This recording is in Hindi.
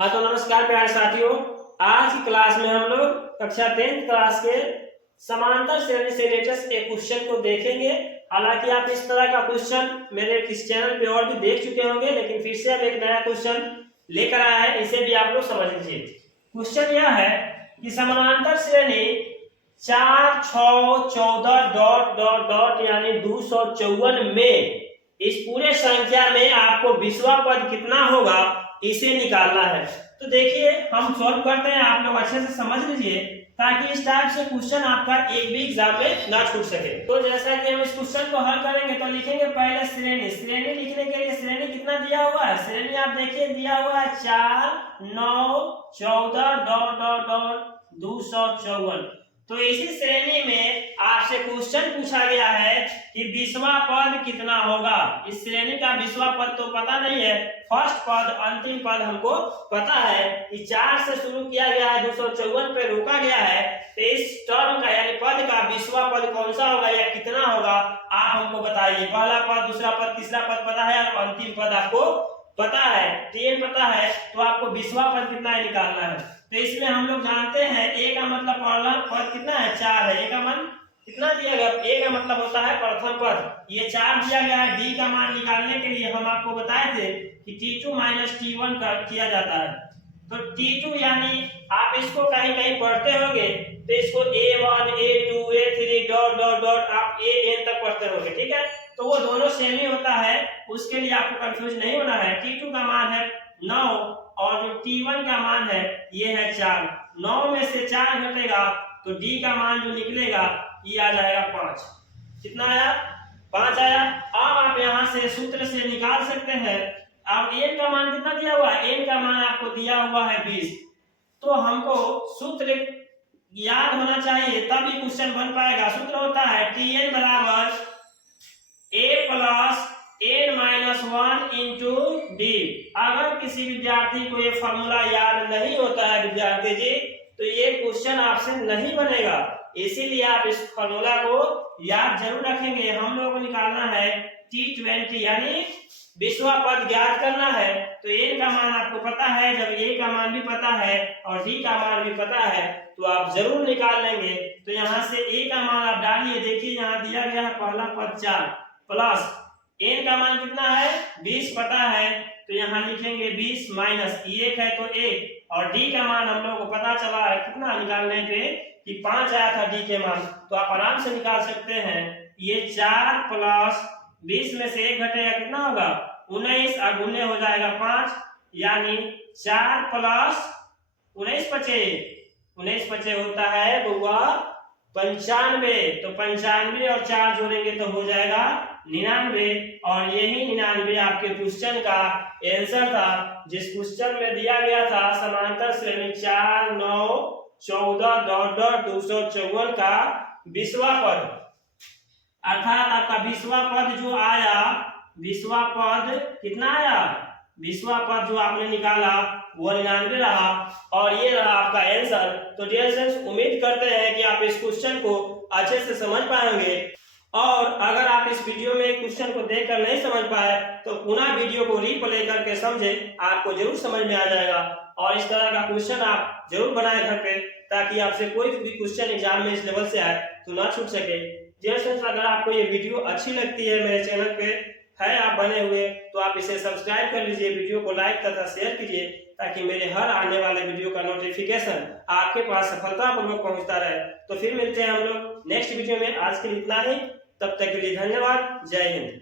हाँ तो नमस्कार प्यारे साथियों। आज की क्लास में हम लोग कक्षा 10th क्लास के समांतर श्रेणी से रिलेटेड एक क्वेश्चन को देखेंगे। हालांकि आप इस तरह का क्वेश्चन मेरे इस चैनल पे और भी देख चुके होंगे, लेकिन फिर से अब एक नया क्वेश्चन लेकर आया है, इसे भी आप लोग समझ लीजिए। क्वेश्चन यह है कि समांतर श्रेणी 4, 6, 14 डॉट डॉट डॉट यानी 254 में इस पूरे संख्या में आपको 20वां पद कितना होगा इसे निकालना है। तो देखिए हम सॉल्व करते हैं, आप लोग अच्छे से समझ लीजिए ताकि इस टाइप से क्वेश्चन आपका एक भी एग्जाम में ना छूट सके। तो जैसा कि हम इस क्वेश्चन को हल करेंगे तो लिखेंगे पहले श्रेणी। श्रेणी लिखने के लिए श्रेणी कितना दिया हुआ है, श्रेणी आप देखिए दिया हुआ है 4, 9, 14 डॉट डॉट डॉट 254। तो इसी श्रेणी में आपसे क्वेश्चन पूछा गया है कि 20वां पद कितना होगा। इस श्रेणी का 20वां पद तो पता नहीं है, फर्स्ट पद अंतिम पद हमको पता है कि 4 से शुरू किया गया है, 254 पे रोका गया है। तो इस टर्म का यानी पद का 20वां पद कौन सा होगा या कितना होगा आप हमको बताइए। पहला पद, दूसरा पद, तीसरा पद पता है और अंतिम पद आपको पता है, 10 पता है, तो आपको 20वां पद कितना है निकालना है। तो इसमें हम लोग जानते हैं ए का मतलब पहला पद कितना है 4 है, ए का मान कितना दिया गया, ए का मतलब होता है प्रथम पद, ये 4 दिया गया है। डी का मान निकालने के लिए हम आपको बताए थे कि T2 माइनस T1 का किया जाता है। तो T2 यानी आप इसको कहीं कहीं पढ़ते होंगे तो इसको A1, A2, A3 dot dot dot आप AN तक पढ़ते होंगे, ठीक है। तो वो दोनों सेम ही होता है, उसके लिए आपको कंफ्यूज नहीं होना है। T2 का मान है 9 और जो T1 का मान है ये है 4। 9 में से 4 घटेगा तो D का मान जो निकलेगा ये आ जाएगा 5। कितना आया, 5 आया। अब आप यहाँ से सूत्र से निकाल सकते हैं। अब n का मान कितना दिया हुआ है, n का मान आपको दिया हुआ है 20। तो हमको सूत्र याद होना चाहिए तभी क्वेश्चन बन पाएगा। सूत्र होता है Tn बराबर a plus n minus 1 into D. अगर किसी विद्यार्थी को ये फॉर्मूला याद नहीं होता है विद्यार्थी जी, तो ये क्वेश्चन आपसे नहीं बनेगा। इसीलिए आप इस फॉर्मूला को याद जरूर रखेंगे। हम लोगों को निकालना है T20 यानी 20वां पद ज्ञात करना है। तो n का मान आपको पता है, जब a का मान भी पता है और d का मान भी पता है तो आप जरूर निकाल लेंगे। तो यहाँ से a का मान आप डालिए, देखिए यहाँ दिया गया है पहला पद 4 प्लस n का मान कितना है 20 पता है, तो यहाँ लिखेंगे 20 माइनस 1 है तो 1 और d का मान हम लोगों को पता चला है कितना निकालने पे कि 5 आया था d के मान। तो आप आराम से निकाल सकते हैं। ये 4 प्लस 20 में से 1 घटेगा कितना होगा 19 और गुने हो जाएगा 5 यानी 4 प्लस 19 बचे 19 बचे होता है बउआ 95। तो 95 और 4 जोड़ेंगे तो हो जाएगा 99 और यही 99 आपके क्वेश्चन का आंसर था, जिस क्वेश्चन में दिया गया था समांतर श्रेणी 4, 9, 14 डॉट डॉट 254 का 20वां पद, अर्थात आपका 20वां पद जो आया, 20वां पद कितना आया, 20वां पद जो आपने निकाला वो 99 रहा और ये रहा आपका आंसर। तो डियर फ्रेंड्स, उम्मीद करते हैं कि आप इस क्वेश्चन को अच्छे से समझ पाएंगे और अगर आप इस वीडियो में क्वेश्चन को देखकर नहीं समझ पाए तो पुनः वीडियो को रीप्ले करके समझे, आपको जरूर समझ में आ जाएगा। और इस तरह का क्वेश्चन आप जरूर बनाए घर पे ताकि आपसे कोई भी क्वेश्चन एग्जाम में इस लेवल से आए तो ना छूट सके। डियर फ्रेंड्स, अगर आपको ये वीडियो अच्छी लगती है, मेरे चैनल पे है आप बने हुए, तो आप इसे सब्सक्राइब कर लीजिए, वीडियो को लाइक तथा शेयर कीजिए ताकि मेरे हर आने वाले वीडियो का नोटिफिकेशन आपके पास सफलतापूर्वक पहुंचता रहे। तो फिर मिलते हैं हम लोग नेक्स्ट वीडियो में। आज के लिए इतना ही, तब तक के लिए धन्यवाद। जय हिंद।